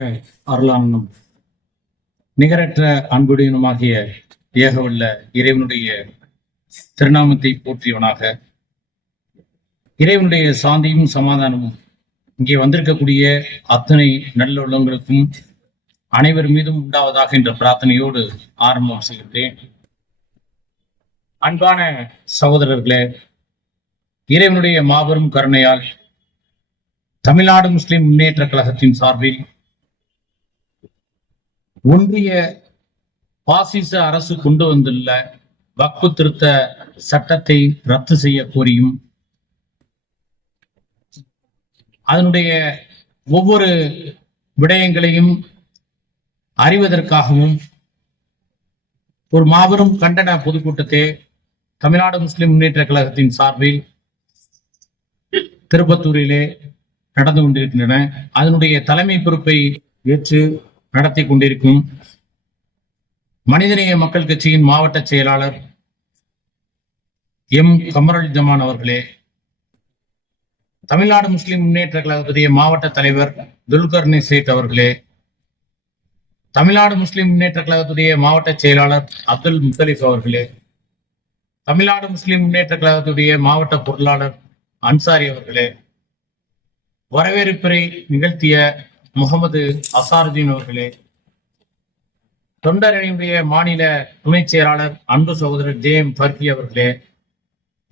அருளானனும் நிகரற்ற அன்புடையனுமாகிய ஏகவல்ல இறைவனுடைய திருநாமத்தை போற்றியவனாக, இறைவனுடைய சாந்தியும் சமாதானமும் இங்கே வந்திருக்கக்கூடிய அத்தனை நல்ல உள்ளங்களுக்கும் அனைவர் மீதும் உண்டாவதாக என்ற பிரார்த்தனையோடு ஆரம்பம் செய்கின்றேன். அன்பான சகோதரர்களே, இறைவனுடைய மாபெரும் கருணையால் தமிழ்நாடு முஸ்லிம் முன்னேற்ற கழகத்தின் சார்பில் ஒன்றிய பாசிச அரசு கொண்டு வந்துள்ள வக்ஃபு திருத்த சட்டத்தை ரத்து செய்ய கோரியும், அதனுடைய ஒவ்வொரு விடயங்களையும் அறிவதற்காகவும் ஒரு மாபெரும் கண்டன பொதுக்கூட்டத்தை தமிழ்நாடு முஸ்லிம் முன்னேற்ற கழகத்தின் சார்பில் திருப்பத்தூரிலே நடந்து கொண்டிருக்கின்றன. அதனுடைய தலைமை பொறுப்பை ஏற்று நடத்தி கொண்டிருக்கும் மனிதநேய மக்கள் கட்சியின் மாவட்ட செயலாளர் எம் கமருல் ஜமான் அவர்களே, தமிழ்நாடு முஸ்லிம் முன்னேற்ற கழகத்துடைய மாவட்ட தலைவர் துல்கர்னி சேட் அவர்களே, தமிழ்நாடு முஸ்லிம் முன்னேற்ற கழகத்துடைய மாவட்ட செயலாளர் அப்துல் முத்தலிப் அவர்களே, தமிழ்நாடு முஸ்லிம் முன்னேற்ற கழகத்துடைய மாவட்ட பொருளாளர் அன்சாரி அவர்களே, வரவேற்புரை நிகழ்த்திய முகமது அசாருதீன் அவர்களே, தொண்டரணியுடைய மாநில துணை செயலாளர் அன்பு சகோதரர் ஜே எம் ஃபர்கி அவர்களே,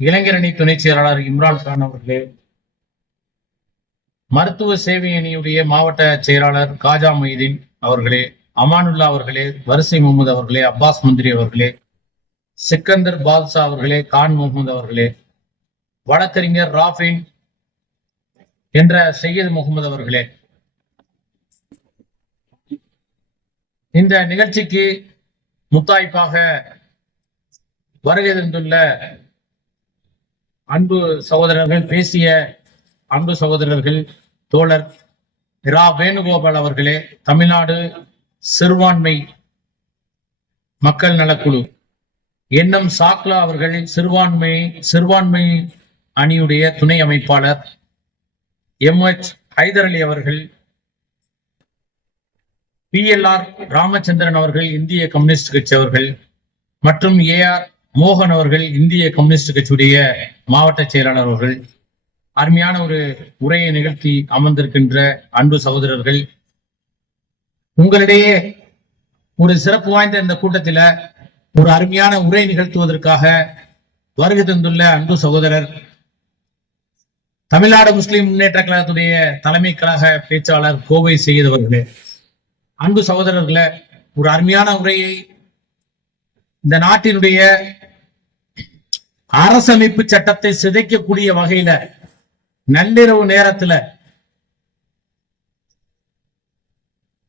இளைஞரணி துணை செயலாளர் இம்ரான் கான் அவர்களே, மருத்துவ சேவை அணியுடைய மாவட்ட செயலாளர் காஜா மொய்தீன் அவர்களே, அமானுல்லா அவர்களே, வரிசை முகமது அவர்களே, அப்பாஸ் மந்திரி அவர்களே, சிக்கந்தர் பால்சா அவர்களே, கான் முகமது அவர்களே, வழக்கறிஞர் ராஃபின் என்ற சையது முகமது அவர்களே, இந்த நிகழ்ச்சிக்கு முத்தாய்ப்பாக வருகை தந்துள்ள அன்பு சகோதரர்கள், பேசிய அன்பு சகோதரர்கள் தோழர் இரா வேணுகோபால் அவர்களே, தமிழ்நாடு சிறுபான்மை மக்கள் நலக்குழு என்எம் சாக்லா அவர்கள், சிறுபான்மை அணியுடைய துணை அமைப்பாளர் எம்எச் ஹைதர் அலி அவர்கள், PLR ராமச்சந்திரன் அவர்கள், இந்திய கம்யூனிஸ்ட் கட்சி அவர்கள், மற்றும் AR மோகன் அவர்கள், இந்திய கம்யூனிஸ்ட் கட்சியுடைய மாவட்ட செயலாளர் அவர்கள், அருமையான ஒரு உரையை நிகழ்த்தி அமர்ந்திருக்கின்ற அன்பு சகோதரர்கள், உங்களிடையே ஒரு சிறப்பு வாய்ந்த இந்த கூட்டத்தில் ஒரு அருமையான உரை நிகழ்த்துவதற்காக வருகை தந்துள்ள அன்பு சகோதரர், தமிழ்நாடு முஸ்லிம் முன்னேற்ற கழகத்துடைய தலைமை கழக பேச்சாளர் கோவை செய்யது அவர்களே, அன்பு சகோதரர்களே, ஒரு அருமையான உரையை இந்த நாட்டினுடைய அரசமைப்பு சட்டத்தை சிதைக்கக்கூடிய வகையில நள்ளிரவு நேரத்துல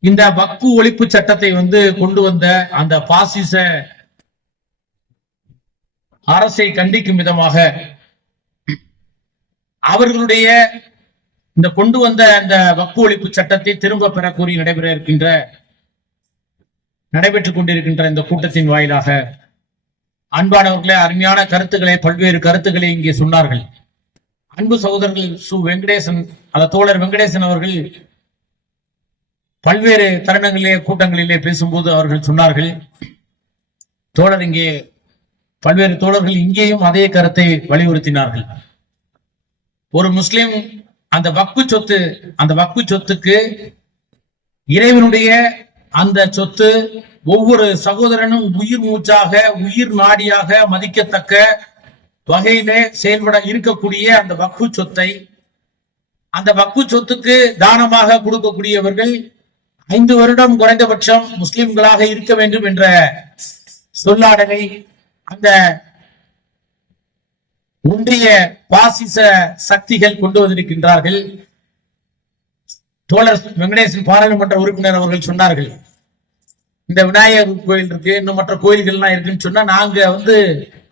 இந்த வக்ஃபு ஒழிப்பு சட்டத்தை கொண்டு வந்த அந்த பாசிச அரசை கண்டிக்கும் விதமாக அவர்களுடைய இந்த கொண்டு வந்த அந்த வக்ஃபு ஒழிப்பு சட்டத்தை திரும்ப பெற கோரி நடைபெற்றுக் கொண்டிருக்கின்ற இந்த கூட்டத்தின் வாயிலாக அன்பானவர்களே, அருமையான கருத்துக்களை, பல்வேறு கருத்துக்களை இங்கே சொன்னார்கள். அன்பு சகோதரர்கள் வெங்கடேசன், தோழர் வெங்கடேசன் அவர்கள் பல்வேறு தருணங்களிலே கூட்டங்களிலே பேசும்போது அவர்கள் சொன்னார்கள், தோழர் இங்கே பல்வேறு தோழர்கள் இங்கேயும் அதே கருத்தை வலியுறுத்தினார்கள். ஒரு முஸ்லிம் அந்த வக்ஃபு சொத்துக்கு இறைவனுடைய அந்த சொத்து ஒவ்வொரு சகோதரனும் உயிர் மூச்சாக, உயிர் நாடியாக மதிக்கத்தக்க வகையிலே செயல்பட இருக்கக்கூடிய அந்த வக்ஃபு சொத்தை, அந்த வக்ஃபு சொத்துக்கு தானமாக கொடுக்கக்கூடியவர்கள் 5 வருடம் குறைந்தபட்சம் முஸ்லிம்களாக இருக்க வேண்டும் என்ற சொல்லாடலை அந்த ஒன்றிய பாசிச சக்திகள் கொண்டு வந்திருக்கின்றார்கள். தோழர் வெங்கடேசன் பாராளுமன்ற உறுப்பினர் அவர்கள் சொன்னார்கள், இந்த விநாயகர் கோயில் இருக்கு, இன்னும் மற்ற கோயில்கள்லாம் இருக்குன்னு சொன்னா நாங்க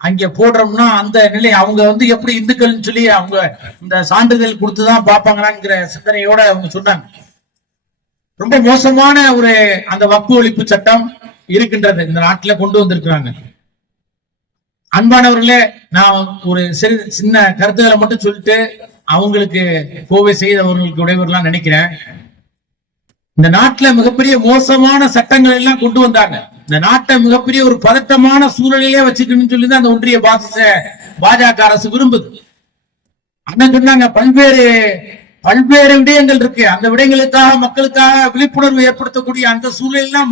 அங்க போடுறோம்னா அந்த நிலை அவங்க எப்படி இந்துக்கள்னு சொல்லி அவங்க இந்த சான்றிதழ் கொடுத்துதான் பார்ப்பாங்களாங்கிற சிந்தனையோட அவங்க சொன்னாங்க. ரொம்ப மோசமான ஒரு அந்த வக்ஃபு ஒழிப்பு சட்டம் இருக்கின்றது இந்த நாட்டில கொண்டு வந்திருக்கிறாங்க. அன்பானவர்களே, நான் ஒரு சின்ன கருத்துக்களை மட்டும் சொல்லிட்டு அவங்களுக்கு கோவை செய்தவர்களுக்கு உடையவர்களாம் நினைக்கிறேன். இந்த நாட்டுல மிகப்பெரிய மோசமான சட்டங்கள் எல்லாம் கொண்டு வந்தாங்க. இந்த நாட்டை மிகப்பெரிய ஒரு பதட்டமான சூழலிலே வச்சுக்கணும்னு சொல்லிதான் அந்த ஒன்றிய பாஜக அரசு விரும்புது. அண்ணன் சொன்னாங்க பல்வேறு விடயங்கள் இருக்கு. அந்த விடயங்களுக்காக மக்களுக்காக விழிப்புணர்வு ஏற்படுத்தக்கூடிய அந்த சூழலெல்லாம்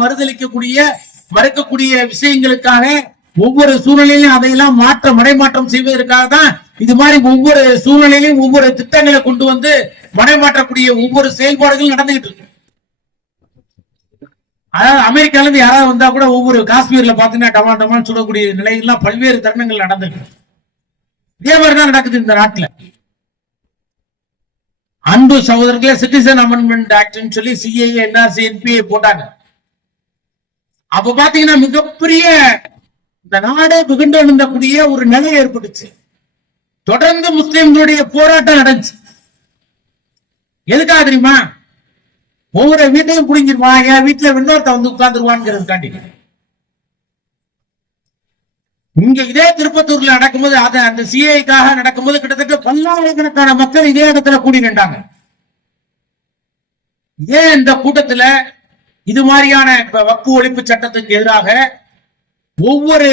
மறுக்கக்கூடிய விஷயங்களுக்காக ஒவ்வொரு சூழ்நிலையிலும் அதையெல்லாம் மடைமாற்றம் செய்வதற்காக தான் இது மாதிரி ஒவ்வொரு சூழ்நிலையிலும் ஒவ்வொரு திட்டங்களை கொண்டு வந்து மடைமாற்றக்கூடிய ஒவ்வொரு செயல்பாடுகளும் நடந்துகிட்டு இருக்கு. அதாவது அமெரிக்கால இருந்து யாராவது வந்தா கூட ஒவ்வொரு காஷ்மீர்ல பாத்தீங்கன்னா டமால் சுடக்கூடிய நிலையெல்லாம் பல்வேறு தருணங்கள் நடந்திருக்கு. இதே மாதிரிதான் நடக்குது இந்த நாட்டுல. அன்பு சகோதரர்களே, சிட்டிசன் அமெண்ட்மெண்ட் ஆக்ட் சொல்லி சிஏஏ, என்ஆர்சி, என்பிஏ போட்டாங்க. அப்ப பாத்தீங்கன்னா மிகப்பெரிய இந்த நாடே புகுண்டக்கூடிய ஒரு நிலை ஏற்பட்டுச்சு. தொடர்ந்து முஸ்லிம்களுடைய போராட்டம் நடந்துச்சு. எதுக்காக தெரியுமா? ஒவ்வொரு வீட்டையும் புடிங்கிருவான், என் வீட்டுல இன்னொருத்த வந்து உட்கார்ந்துருவான்ங்கிறதுக்காண்டி. இங்க இதே திருப்பத்தூர்ல நடக்கும்போது அந்த சிஐக்காக நடக்கும்போது கிட்டத்தட்ட பல்லாயிரக்கணக்கான மக்கள் இதே இடத்துல கூடி நின்றாங்க. ஏன் இந்த கூட்டத்துல இது மாதிரியான வக்ஃபு ஒழிப்பு சட்டத்துக்கு எதிராக ஒவ்வொரு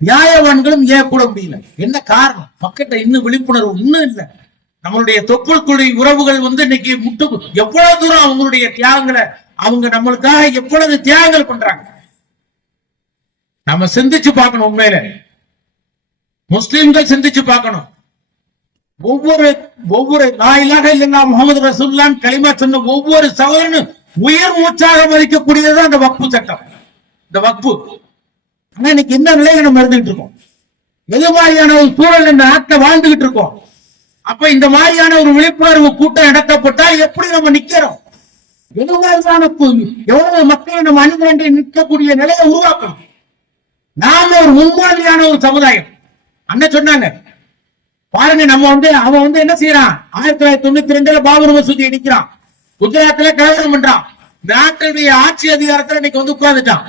நியாயவான்களும் ஏன் கூட முடியல? என்ன காரணம்? மக்கள்கிட்ட இன்னும் விழிப்புணர்வு இன்னும் இல்லை. நம்மளுடைய தொப்புள்குடி உறவுகள் இன்னைக்கு எவ்வளவு தூரம் அவங்களுடைய தியாகங்களை அவங்க நம்மளுக்காக எவ்வளவு தியாகங்கள் பண்றாங்க நம்ம சிந்திச்சு பார்க்கணும். உண்மையில முஸ்லிம்கள் சிந்திச்சு பார்க்கணும். ஒவ்வொரு லா இலாஹ இல்லல்லாஹ் முஹம்மது ரசூலுல்லாஹ் கலிமா சொன்ன ஒவ்வொரு சகோதரனும் உயர் மூச்சாக மதிக்கக்கூடியதுதான் அந்த வக்ஃபு சட்டம், இந்த வக்ஃபு. ஆனா இன்னைக்கு என்ன நிலையில நம்ம இருந்துகிட்டு இருக்கோம்? எது மாதிரியான ஒரு சூழல் இந்த நாட்டை வாழ்ந்துகிட்டு இருக்கோம்? அப்ப இந்த மாதிரியான ஒரு விழிப்புணர்வு கூட்டம் நடத்தப்பட்டா எப்படி நம்ம நிக்கிறோம்? எது மாதிரியான எவ்வளவு மக்களை நம்ம அணுகி நிற்கக்கூடிய நிலையை உருவாக்கணும். நாம ஒரு முன்மாதிரியான ஒரு சமுதாயம். அண்ணன் சொன்னாங்க பாருங்க, அவன் என்ன செய்யறான்? 1992 பாபர் மசூதி அடிக்கிறான், குஜராத்ல கலவரம் பண்றான், நாட்டுடைய ஆட்சி அதிகாரத்துல இன்னைக்கு உட்கார்ந்துட்டான்,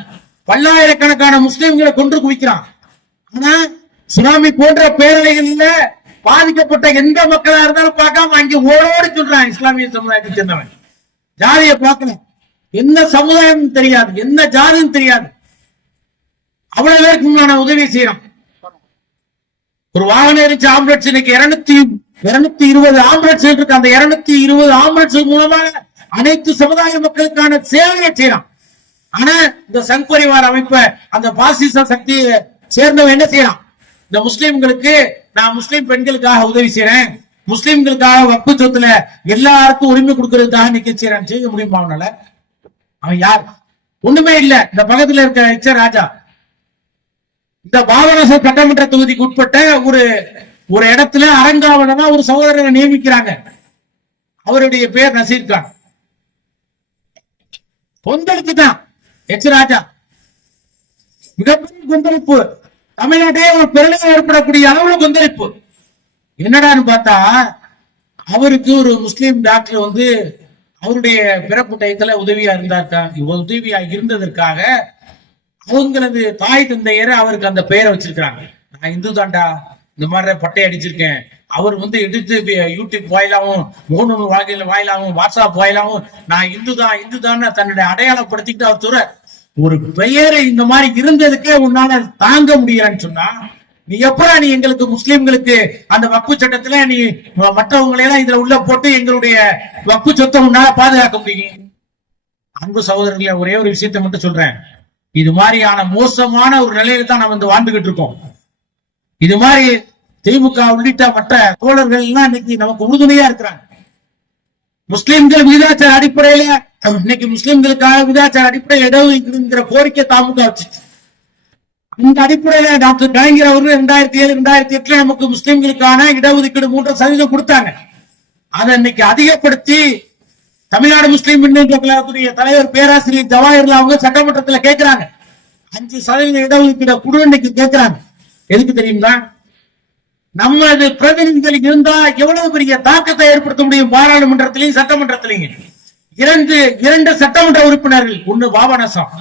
பல்லாயிரக்கணக்கான முஸ்லிம்களை கொன்று குவிக்கிறான். ஆனா சுனாமி போன்ற பேரலைகள்ல பாதிக்கப்பட்ட எந்த மக்களா இருந்தாலும் பார்க்காம அங்கே ஓடோடி சொல்றான் இஸ்லாமிய சமுதாயத்தை சேர்ந்தவன். ஜாதிய பார்க்கல, என்ன சமுதாயம் தெரியாது, என்ன ஜாதியும் தெரியாது, அவ்வளவு பேருக்கு முன்னான உதவி செய்யறான். ஒரு வாகனம் எரிச்ச ஆம்புலன்ஸ் இன்னைக்கு 220 ஆம்புலன்ஸ் இருக்கு. அந்த 220 ஆம்புலன்ஸ் மூலமாக அனைத்து சமுதாய மக்களுக்கான சேவையை செய்யறான். ஆனா இந்த சங் பரிவார் அமைப்பை அந்த பாசிச சக்தியை சேர்ந்தவன் என்ன செய்யறான்? இந்த முஸ்லிம்களுக்கு நான் முஸ்லிம் பெண்களுக்காக உதவி செய்யறேன், முஸ்லிம்களுக்காக வக்ஃபு சொத்துல எல்லாருக்கும் உரிமை கொடுக்கறதுக்காக நிக்க செய்யறான். செய்ய முடியுமா அவனால? அவன் யார்? ஒண்ணுமே இல்ல. இந்த பக்கத்துல இருக்க எச் ராஜா இந்த பாபநாசம் சட்டமன்ற தொகுதிக்கு உட்பட்ட ஒரு இடத்துல அரங்காவலனா ஒரு சகோதரரை நியமிக்கிறாங்க. அவருடைய பேர் நசீர் கான். கொந்தளிப்பு தான் எச் ராஜா, மிகப்பெரிய கொந்தளிப்பு. தமிழ்நாட்டே ஒரு பெருமை ஏற்படக்கூடிய அளவுல கொந்தளிப்பு. என்னடான்னு பார்த்தா அவருக்கு ஒரு முஸ்லீம் டாக்டர் அவருடைய பிறப்பு டயத்துல உதவியா இருந்ததற்காக அவங்களது தாய் தந்தையர் அவருக்கு அந்த பெயரை வச்சிருக்கிறாங்க. நான் இந்து தாண்டா, இந்த மாதிரி பட்டை அடிச்சிருக்கேன். அவர் எடுத்து யூடியூப் வாயிலாவும், முகநூல் வாயிலாவும், வாட்ஸ்அப் வாயிலாவும் நான் இந்துதான் தன்னுடைய அடையாளப்படுத்திட்டு அவர் சொல்ற ஒரு பெயரை இந்த மாதிரி இருந்ததுக்கே உன்னால தாங்க முடியலன்னு சொன்னா, நீ எப்படா நீ எங்களுக்கு முஸ்லிம்களுக்கு அந்த வக்ஃபு சட்டத்துல நீ மற்றவங்களையெல்லாம் இதுல உள்ள போட்டு எங்களுடைய வக்ஃபு சொத்தை உன்னால பாதுகாக்க முடியும்? அன்பு சகோதரர்களே, ஒரே ஒரு விஷயத்தை மட்டும் சொல்றேன். இது மாதிரியான மோசமான ஒரு நிலையில தான் நம்ம வாழ்ந்துகிட்டு இருக்கோம். இது மாதிரி திமுக உள்ளிட்ட மற்ற தோழர்கள் எல்லாம் இன்னைக்கு நமக்கு உறுதுணையா இருக்கிறாங்க. முஸ்லிம்கள் விகிதாச்சார அடிப்படையில இன்னைக்கு முஸ்லிம்களுக்காக விகிதாச்சார அடிப்படையில் இடஒதுக்கீடுங்கிற கோரிக்கை தாமுக வச்சுச்சு. இந்த அடிப்படையில டாக்டர் கலைஞர் அவர்கள் 2007, 2008 நமக்கு முஸ்லிம்களுக்கான இடஒதுக்கீடு 3% கொடுத்தாங்க. அதை இன்னைக்கு அதிகப்படுத்தி தமிழ்நாடு முஸ்லிம் முன்னேற்ற கழகத்துடைய தலைவர் பேராசிரியர் ஜவாஹிர்லால் அவங்க சட்டமன்றத்தில் கேட்கிறாங்க, 5% இடஒதுக்கீடு குழு இன்னைக்கு கேட்கிறாங்க. எதுக்கு தெரியுங்களா? நமது பிரதிநிதிகள் இருந்தா எவ்வளவு பெரிய தாக்கத்தை ஏற்படுத்த முடியும் பாராளுமன்றத்திலையும் சட்டமன்றத்திலையும். இரண்டு சட்டமன்ற உறுப்பினர்கள், ஒன்னு பாபநாசம்,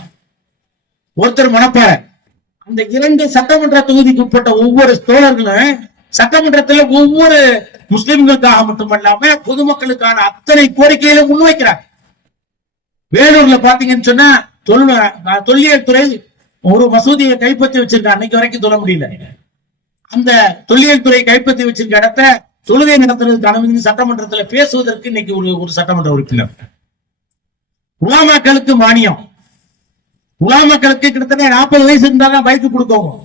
ஒருத்தர் மணப்பாறை. அந்த 2 சட்டமன்ற தொகுதிக்கு உட்பட்ட ஒவ்வொரு தோழர்களும் சட்டமன்றத்தில் ஒவ்வொரு முஸ்லிம்களுக்காக மட்டுமல்லாம பொதுமக்களுக்கான அத்தனை கோரிக்கைகளை முன்வைக்கிறார். வேலூர்ல பாத்தீங்கன்னு சொன்னா தொல்லியல் துறை ஒரு மசூதியை கைப்பற்றி வச்சிருக்காங்க, அன்னைக்கு வரைக்கும் சொல்ல முடியல. அந்த தொல்லியல் துறை கைப்பற்றி வச்சிருக்க இடத்த தொழுகை நடத்துறதுக்கு அனுமதி சட்டமன்றத்தில் பேசுவதற்கு இன்னைக்கு ஒரு சட்டமன்ற உறுப்பினர். உலாமாக்களுக்கு மானியம், உலாமாக்களுக்கு கிட்டத்தட்ட 40 வயசு இருந்தாலும் பைக்கு கொடுக்கணும்.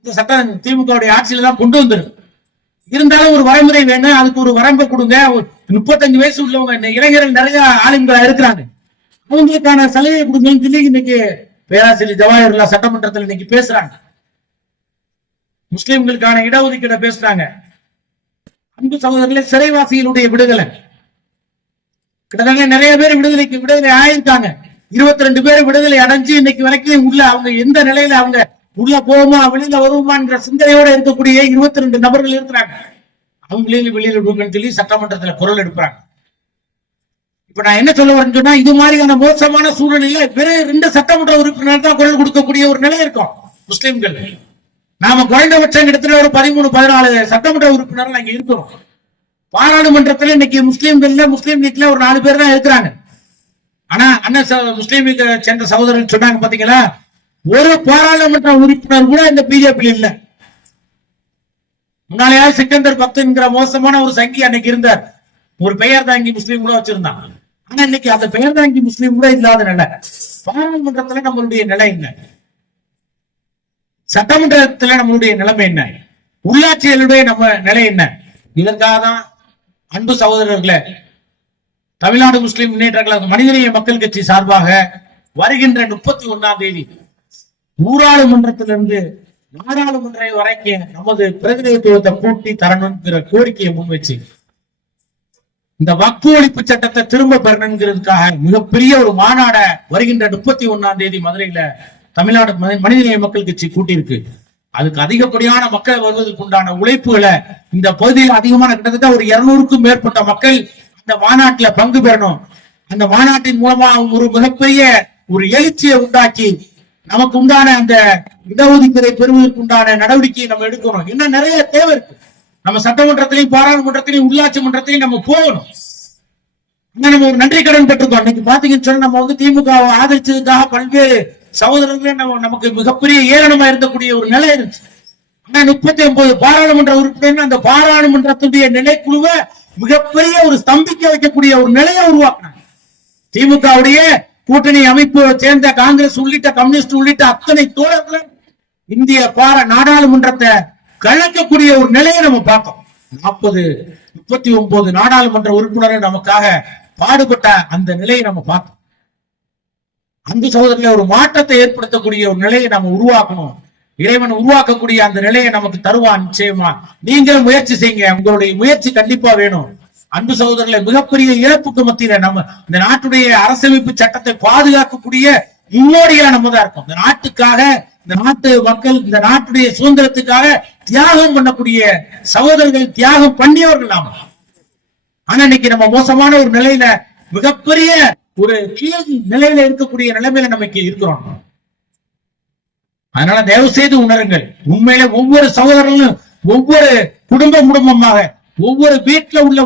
இந்த சட்டம் திமுக ஆட்சியில தான் கொண்டு வந்துரு. இருந்தாலும் ஒரு வரைமுறை வேணும், அதுக்கு ஒரு வரம்பை கொடுங்க. 35 வயசு உள்ளவங்க இளைஞர்கள் நிறைய ஆளுங்களா இருக்கிறாங்க, அவங்களுக்கான சலுகை கொடுங்கன்னு சொல்லி இன்னைக்கு பேராசிரியர் ஜவாஹிருல்லா சட்டமன்றத்தில் இன்னைக்கு பேசுறாங்க. முஸ்லிம்களுக்கான இடஒதுக்கீடு பேசுறாங்க. அன்பு சகோதரர்களே, சிறைவாசிகளுடைய விடுதலை கிட்டத்தட்ட நிறைய பேர் விடுதலை ஆயிருக்காங்க. 22 பேர் விடுதலை அடைஞ்சு இன்னைக்கு வரைக்கும் உள்ள அவங்க எந்த நிலையில அவங்க உள்ள போவோமா வெளியில வருவோமான்ற சிந்தனையோட இருக்கக்கூடிய 22 நபர்கள் இருக்கிறாங்க. அவங்களையும் வெளியில விடுங்கன்னு சொல்லி சட்டமன்றத்தில் குரல் எடுக்கிறாங்க. இப்ப நான் என்ன சொல்ல வரேன்னு சொன்னா, இது மாதிரியான மோசமான சூழ்நிலையில வெறும் 2 சட்டமன்ற உறுப்பினர் தான் குரல் கொடுக்கக்கூடிய ஒரு நிலை இருக்கும் முஸ்லிம்கள். நாம குறைந்தபட்சம் கிட்டத்தட்ட ஒரு 13-14 சட்டமன்ற உறுப்பினர்கள் அங்க இருக்கிறோம். பாராளுமன்றத்தில் இன்னைக்கு முஸ்லீம் லீக்ல ஒரு 4 பேர் தான் இருக்கிறாங்க. ஆனா அண்ணன் முஸ்லீம் லீக் சேர்ந்த சகோதரர்கள் சொன்னாங்க பாத்தீங்களா, ஒரு பாராளுமன்ற உறுப்பினர் கூட இந்த பிஜேபி இல்ல. முன்னாலேயா சிக்கந்தர் பக்துங்கிற மோசமான ஒரு சங்கி அன்னைக்கு இருந்தார், ஒரு பெயர் தாங்கி முஸ்லீம் கூட வச்சிருந்தான். ஆனா இன்னைக்கு அந்த பெயர் தாங்கி முஸ்லீம் கூட இல்லாத நிலை. பாராளுமன்றத்துல நம்மளுடைய நிலை என்ன, சட்டமன்றத்தில் நம்மளுடைய நிலைமை என்ன, உள்ளாட்சிகளுடைய நம்ம நிலை என்ன? இதற்காக தான் அன்பு சகோதரர்களே, தமிழ்நாடு முஸ்லிம் முன்னேற்ற கழகம் மனிதநேய மக்கள் கட்சி சார்பாக வருகின்ற 31ஆம் தேதி ஊராளுமன்றத்திலிருந்து நாடாளுமன்றம் வரைக்கும் நமது பிரதிநிதித்துவத்தை கூட்டி தரணுங்கிற கோரிக்கையை முன்வச்சு இந்த வக்ஃபு ஒழிப்பு சட்டத்தை திரும்ப பெறணுங்கிறதுக்காக மிகப்பெரிய ஒரு மாநாட வருகின்ற 31ஆம் தேதி மதுரையில தமிழ்நாடு மனிதநேய மக்கள் கட்சி கூட்டியிருக்கு. அதுக்கு அதிகப்படியான மக்கள் வருவதற்கு உண்டான உழைப்புகளை இந்த பகுதியில் அதிகமான கிட்டத்தட்ட ஒரு 200க்கும் மேற்பட்ட மக்கள் இந்த மாநாட்டில் பங்கு பெறணும். அந்த மாநாட்டின் மூலமா ஒரு மிகப்பெரிய ஒரு எழுச்சியை உண்டாக்கி நமக்கு உண்டான அந்த இடஒதுக்கீடை பெறுவதற்கு உண்டான நடவடிக்கையை நம்ம எடுக்கணும். இன்னும் நிறைய தேவை இருக்கு. நம்ம சட்டமன்றத்திலையும் பாராளுமன்றத்திலையும் உள்ளாட்சி மன்றத்திலையும் நம்ம போகணும். நம்ம ஒரு நன்றி கடன் பெற்றிருக்கோம். இன்னைக்கு பாத்தீங்கன்னு சொன்னா நம்ம திமுக ஆதரிச்சதுக்காக பல்வேறு சகோதரர்களே நமக்கு மிகப்பெரிய ஏளனமா இருக்கக்கூடிய ஒரு நிலை இருந்துச்சு. ஆனா 39 பாராளுமன்ற உறுப்பினர் அந்த பாராளுமன்றத்துடைய நிலைக்குழுவை மிகப்பெரிய ஒரு ஸ்தம்பிக்க வைக்கக்கூடிய ஒரு நிலையை உருவாக்கினாங்க. திமுகவுடைய கூட்டணி அமைப்பு சேர்ந்த காங்கிரஸ் உள்ளிட்ட கம்யூனிஸ்ட் உள்ளிட்ட அத்தனை தோழர்களும் இந்திய நாடாளுமன்றத்தை கலக்கக்கூடிய ஒரு நிலையை நம்ம பார்த்தோம். 39 நாடாளுமன்ற உறுப்பினர்கள் நமக்காக பாடுபட்ட அந்த நிலையை நம்ம பார்த்தோம். அந்த சகோதரர்களை ஒரு மாற்றத்தை ஏற்படுத்தக்கூடிய ஒரு நிலையை நம்ம உருவாக்கணும். இறைவன் உருவாக்கக்கூடிய அந்த நிலையை நமக்கு தருவான் நிச்சயமா. நீங்களும் முயற்சி செய்யுங்க, உங்களுடைய முயற்சி கண்டிப்பா வேணும். அன்பு சகோதரர்களை, மிகப்பெரிய இழப்புக்கு மத்தியில நம்ம இந்த நாட்டுடைய அரசமைப்பு சட்டத்தை பாதுகாக்கக்கூடிய முன்னோடிகளா நம்ம தான் இருக்கோம். இந்த நாட்டுக்காக, இந்த நாட்டு மக்கள், இந்த நாட்டுடைய சுதந்திரத்துக்காக தியாகம் பண்ணக்கூடிய சகோதரர்கள், தியாகம் பண்ணியவர்கள் நாம. ஆனா இன்னைக்கு நம்ம மோசமான ஒரு நிலையில, மிகப்பெரிய ஒரு கீழ் நிலையில இருக்கக்கூடிய நிலைமையில நமக்கு இருக்கிறோம். அதனால தயவு செய்து உணருங்கள். உண்மையில ஒவ்வொரு சகோதரர்களும் ஒவ்வொரு குடும்பமாக ஒவ்வொரு வீட்டுல உள்ள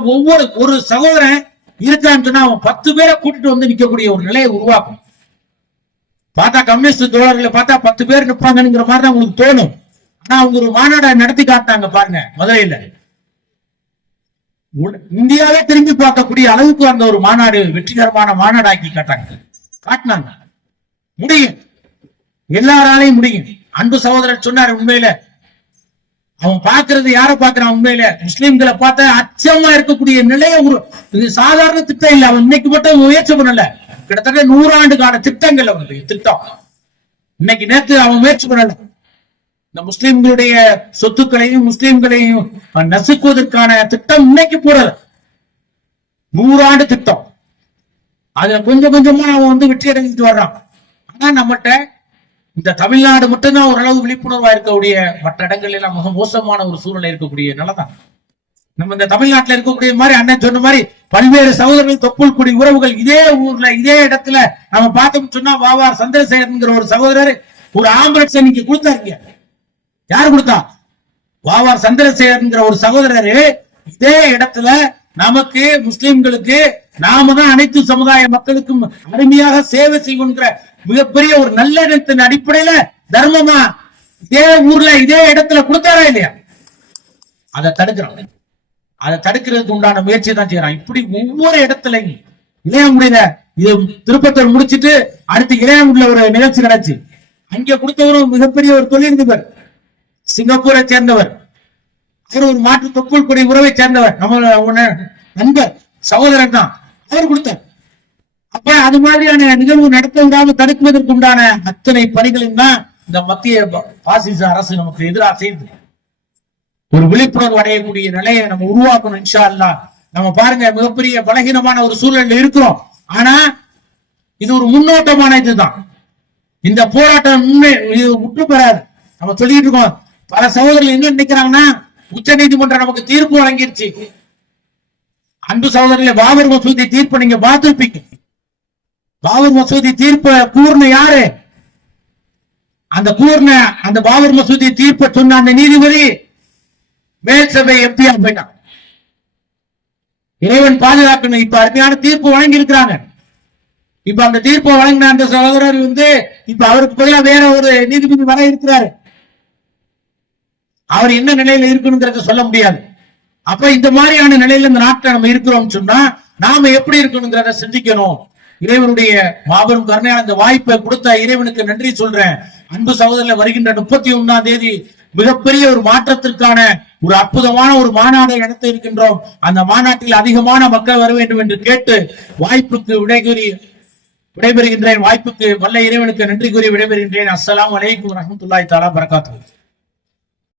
ஒரு சகோதரன் இருக்கான்னு சொன்னா அவன் 10 பேரை கூட்டிட்டு வந்து நிக்கக்கூடிய ஒரு நிலையை உருவாக்கும். பார்த்தா கம்யூனிஸ்ட் தோழர்களை பார்த்தா 10 பேர் நிற்பாங்கிற மாதிரி தான் உங்களுக்கு தோணும். ஆனா அவங்க ஒரு மாநாட நடத்தி காட்டாங்க பாருங்க மதுரையில. இந்தியாவே திரும்பி பார்க்கக்கூடிய அளவுக்கு அந்த ஒரு மாநாடு வெற்றிகரமான மாநாடாக்கி காட்டினாங்க. முடியும், எல்லாராலையும் முடியும். அன்பு சகோதரர் சொன்னார், உண்மையில அவன் பாக்குறது யார பாக்குறான்? உண்மையில முஸ்லிம்களை பார்த்தா அச்சமா இருக்கக்கூடிய நிலையை இது சாதாரண திட்டம் இல்ல. அவன் இன்னைக்கு மட்டும் முயற்சி பண்ணல, கிட்டத்தட்ட 100 ஆண்டுக்கான திட்டங்கள் அவனுடைய திட்டம். இன்னைக்கு நேற்று அவன் முயற்சி பண்ணல. இந்த முஸ்லிம்களுடைய சொத்துக்களையும் முஸ்லிம்களையும் நசுக்குவதற்கான திட்டம் இன்னைக்கு போறது 100 ஆண்டு திட்டம். அதுல கொஞ்சம் கொஞ்சமா அவன் வெற்றி அடைஞ்சிட்டு வர்றான். ஆனா நம்மகிட்ட இந்த தமிழ்நாடு மட்டும்தான் ஓரளவு விழிப்புணர்வா இருக்கக்கூடிய, மற்ற இடங்கள் எல்லாம் மிக மோசமான ஒரு சூழ்நிலை இருக்கக்கூடிய நல்லதான். நம்ம இந்த தமிழ்நாட்டில் இருக்கக்கூடிய மாதிரி அண்ணன் சொன்ன மாதிரி பல்வேறு சகோதரர்கள், தொப்புள் குடி உறவுகள் இதே ஊர்ல இதே இடத்துல நம்ம பார்த்தோம்னு சொன்னா, வாவார் சந்திரசேகரன் ஒரு சகோதரர் ஒரு ஆம்புலன்ஸ் இன்னைக்கு கொடுத்தாருங்க. யாரு கொடுத்தா? வாவார் சந்திரசேகரன் ஒரு சகோதரரு இதே இடத்துல நமக்கு முஸ்லிம்களுக்கு நாம தான் அனைத்து சமுதாய மக்களுக்கும் அருமையாக சேவை செய்கின்ற மிகப்பெரிய ஒரு நல்லெண்ணத்தின் அடிப்படையில தர்மமா இதே ஊர்ல இதே இடத்துல கொடுத்தாரா இல்லையா? அதை தடுக்கிறோம். அதை தடுக்கிறதுக்கு உண்டான முயற்சி தான் செய்யறான். இப்படி ஒவ்வொரு இடத்துலையும் இளையங்குடியில இது திருப்பத்தூர் முடிச்சிட்டு அடுத்து இளையங்குடியில ஒரு நிகழ்ச்சி நடந்துச்சு. அங்க கொடுத்தவரும் மிகப்பெரிய ஒரு தொழிலதிபர், சிங்கப்பூரை சேர்ந்தவர். அவர் ஒரு மாற்று தொப்புள் கொடி உறவை சேர்ந்தவர், நம்ம நண்பர் சகோதரன் தான். அவர் கொடுத்தார். அப்ப அது மாதிரியான நிகழ்வு நடத்த விடாம தடுக்குவதற்கு உண்டான அத்தனை பணிகளையும் தான் இந்த மத்திய பாசிச அரசு நமக்கு எதிராக செய்து ஒரு விழிப்புணர்வு அடையக்கூடிய நிலையை நம்ம உருவாக்கணும். இன்ஷா அல்லாஹ். நம்ம பாருங்க, மிகப்பெரிய பலகீனமான ஒரு சூழலில் இருக்கிறோம். ஆனா இது ஒரு முன்னோட்டமான இதுதான். இந்த போராட்டம் முற்று பெறாது. நம்ம சொல்லிட்டு இருக்கோம். பல சகோதரர்கள் என்ன நினைக்கிறாங்கன்னா, உச்ச நீதிமன்றம் நமக்கு தீர்ப்பு வழங்கிருச்சு. அன்பு சகோதரர்களே, பாபர் மசூதி தீர்ப்பு நீங்க பார்த்திருப்பீங்க. பாபர் மசூதி தீர்ப்பை கூர்ன யாரு? அந்த பாபர் மசூதி தீர்ப்பை சொன்ன அந்த நீதிபதி மேல் சபை எம்பியா போயிட்டான். இறைவன் பாதுகாக்கணும். இப்ப அருமையான தீர்ப்பு வழங்கி இருக்கிறாங்க. இப்ப அந்த தீர்ப்பை வழங்கின அந்த சகோதரர் இப்ப அவருக்கு பதிலாக வேற ஒரு நீதிபதி வர இருக்கிறாரு. அவர் என்ன நிலையில இருக்கணுங்கிறத சொல்ல முடியாது. அப்ப இந்த மாதிரியான நிலையில இந்த நாட்டில் நம்ம இருக்கிறோம் சொன்னா நாம எப்படி இருக்கணுங்கிறத சிந்திக்கணும். இறைவனுடைய மாபெரும் கருணையான இந்த வாய்ப்பை கொடுத்த இறைவனுக்கு நன்றி சொல்றேன். அன்பு சகோதரர், வருகின்ற 31ஆம் தேதி மிகப்பெரிய ஒரு மாற்றத்திற்கான ஒரு அற்புதமான ஒரு மாநாடு நடத்த இருக்கின்றோம். அந்த மாநாட்டில் அதிகமான மக்கள் வர வேண்டும் என்று கேட்டு வாய்ப்புக்கு விடைபெறுகின்றேன். வாய்ப்புக்கு வல்ல இறைவனுக்கு நன்றி கூறி விடைபெறுகின்றேன். அஸ்ஸலாமு அலைக்கும் வரஹ்மத்துல்லாஹி தஆலா பரகாத்துஹு.